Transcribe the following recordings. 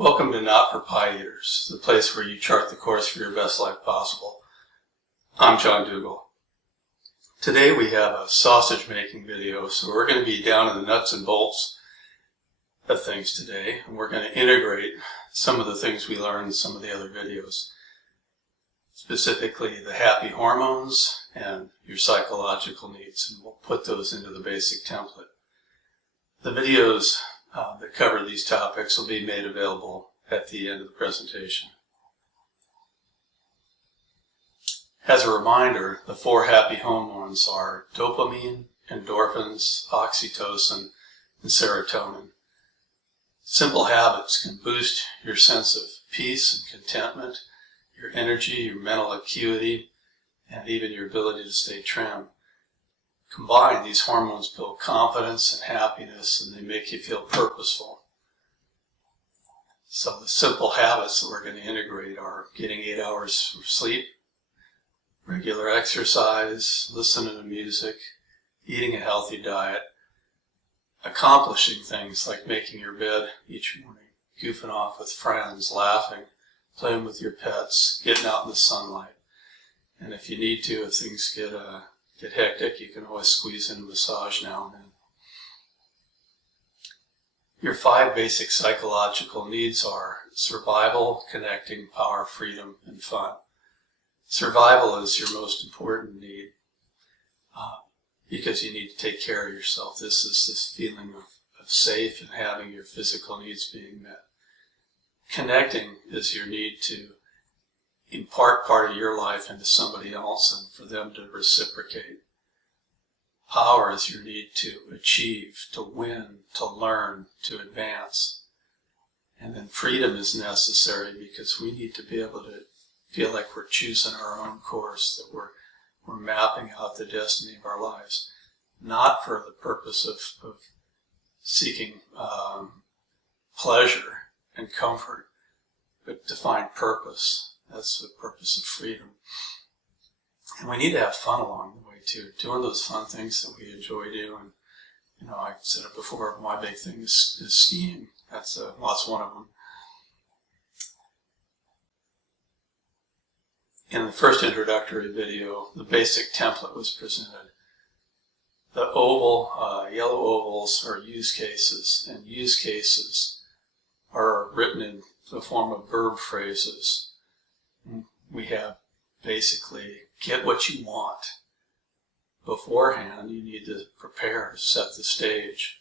Welcome to Not for Pie Eaters, the place where you chart the course for your best life possible. I'm John Dougal. Today we have a sausage making video, so we're going to be down in the nuts and bolts of things today, and we're going to integrate some of the things we learned in some of the other videos, specifically the happy hormones and your psychological needs, and we'll put those into the basic template. The videos that cover these topics will be made available at the end of the presentation. As a reminder, the four happy hormones are dopamine, endorphins, oxytocin, and serotonin. Simple habits can boost your sense of peace and contentment, your energy, your mental acuity, and even your ability to stay trim. Combined, these hormones build confidence and happiness, and they make you feel purposeful. So the simple habits that we're going to integrate are getting 8 hours of sleep, regular exercise, listening to music, eating a healthy diet, accomplishing things like making your bed each morning, goofing off with friends, laughing, playing with your pets, getting out in the sunlight. And if you need to, if things get hectic, you can always squeeze in a massage now and then. Your 5 basic psychological needs are survival, connecting, power, freedom, and fun. Survival is your most important need because you need to take care of yourself. This is this feeling of safe and having your physical needs being met. Connecting is your need to impart part of your life into somebody else and for them to reciprocate. Power is your need to achieve, to win, to learn, to advance. And then freedom is necessary because we need to be able to feel like we're choosing our own course, that we're mapping out the destiny of our lives, not for the purpose of seeking pleasure and comfort, but to find purpose. That's the purpose of freedom. And we need to have fun along the way too, doing those fun things that we enjoy doing. You know, I said it before, my big thing is skiing. That's one of them. In the first introductory video, the basic template was presented. The yellow ovals are use cases, and use cases are written in the form of verb phrases. We have basically get what you want. Beforehand, you need to prepare, set the stage,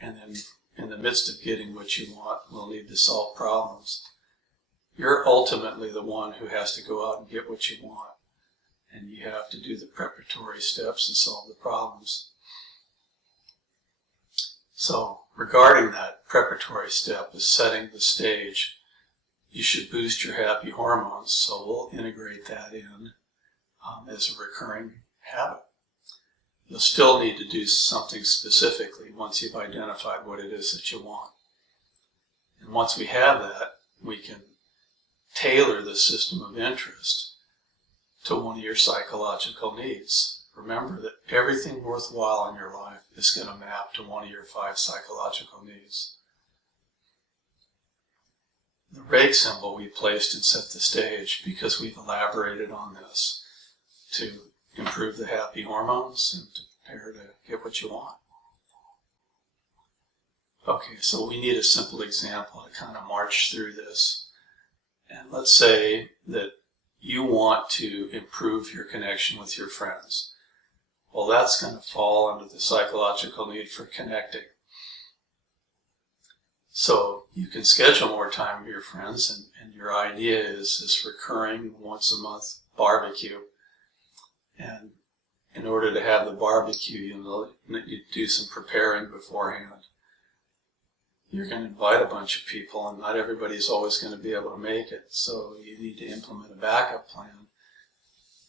and then in the midst of getting what you want, we'll need to solve problems. You're ultimately the one who has to go out and get what you want, and you have to do the preparatory steps and solve the problems. So, regarding that preparatory step is setting the stage. You should boost your happy hormones, so we'll integrate that in as a recurring habit. You'll still need to do something specifically once you've identified what it is that you want. And once we have that, we can tailor the system of interest to one of your psychological needs. Remember that everything worthwhile in your life is going to map to one of your 5 psychological needs. The rake symbol we placed and set the stage because we've elaborated on this to improve the happy hormones and to prepare to get what you want. Okay, so we need a simple example to kind of march through this. And let's say that you want to improve your connection with your friends. Well, that's going to fall under the psychological need for connecting. So you can schedule more time with your friends, and your idea is this recurring once a month barbecue. And in order to have the barbecue, you do some preparing beforehand. You're going to invite a bunch of people, and not everybody's always going to be able to make it. So you need to implement a backup plan.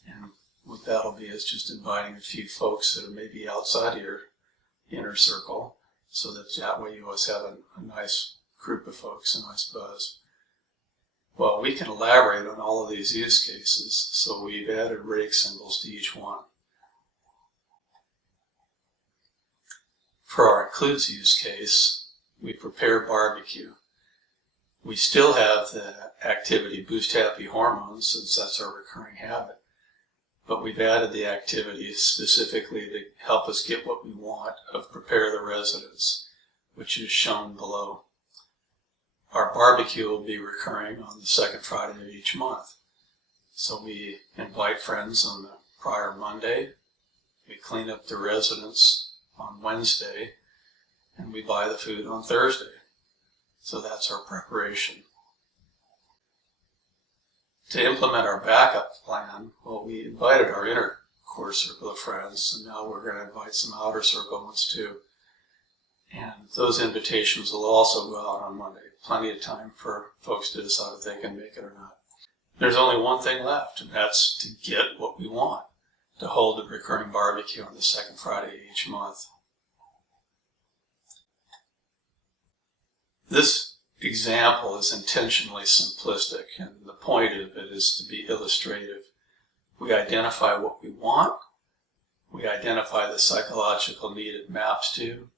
And what that'll be is just inviting a few folks that are maybe outside of your inner circle, so that way you always have a nice group of folks, a nice buzz. Well, we can elaborate on all of these use cases, so we've added rake symbols to each one. For our includes use case, we prepare barbecue. We still have the activity Boost Happy Hormones, since that's our recurring habit, but we've added the activity specifically to help us get what we want of Prepare the Residence, which is shown below. Our barbecue will be recurring on the second Friday of each month. So we invite friends on the prior Monday, we clean up the residence on Wednesday, and we buy the food on Thursday. So that's our preparation. To implement our backup plan, well, we invited our inner core circle of friends, and now we're going to invite some outer circle ones too. And those invitations will also go out on Monday. Plenty of time for folks to decide if they can make it or not. There's only one thing left, and that's to get what we want, to hold the recurring barbecue on the second Friday of each month. This example is intentionally simplistic, and the point of it is to be illustrative. We identify what we want, we identify the psychological need it maps to,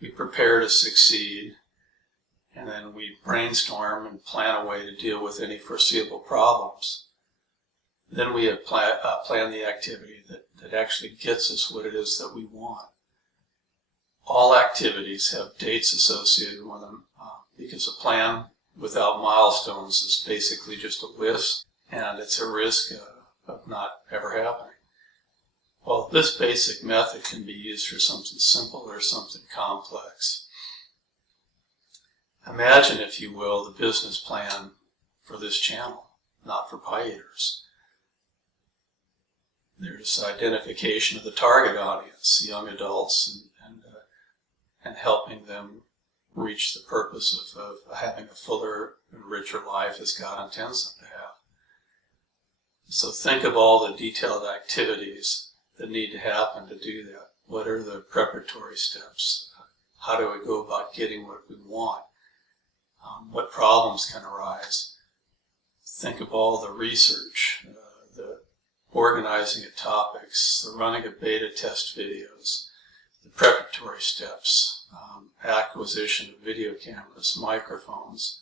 we prepare to succeed, and then we brainstorm and plan a way to deal with any foreseeable problems. Then we plan the activity that actually gets us what it is that we want. All activities have dates associated with them because a plan without milestones is basically just a list, and it's a risk of not ever happening. Well, this basic method can be used for something simple or something complex. Imagine, if you will, the business plan for this channel, not for pie eaters. There's identification of the target audience, young adults, and helping them reach the purpose of having a fuller and richer life as God intends them to have. So think of all the detailed activities that need to happen to do that. What are the preparatory steps? How do we go about getting what we want? What problems can arise? Think of all the research, the organizing of topics, the running of beta test videos, the preparatory steps, acquisition of video cameras, microphones,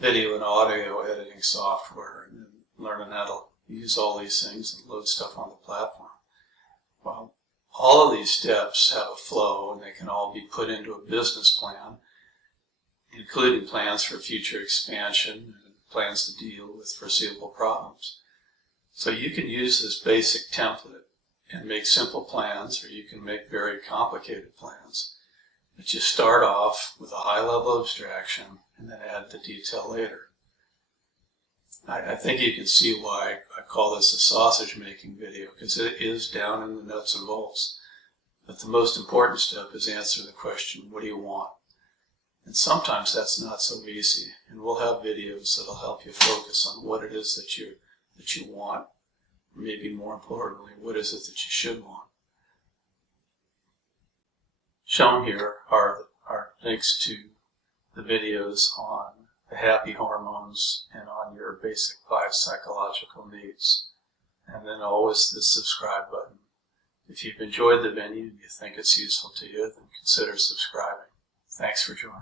video and audio editing software, and then learning how to use all these things and load stuff on the platform. Well, all of these steps have a flow, and they can all be put into a business plan, including plans for future expansion and plans to deal with foreseeable problems. So you can use this basic template and make simple plans, or you can make very complicated plans. But you start off with a high level abstraction and then add the detail later. I think you can see why I call this a sausage making video, because it is down in the nuts and bolts. But the most important step is answer the question, what do you want? And sometimes that's not so easy, and we'll have videos that'll help you focus on what it is that you want, or maybe more importantly, what is it that you should want. Shown here are links to the videos on the happy hormones and on your basic 5 psychological needs. And then always the subscribe button. If you've enjoyed the video and you think it's useful to you, then consider subscribing. Thanks for joining.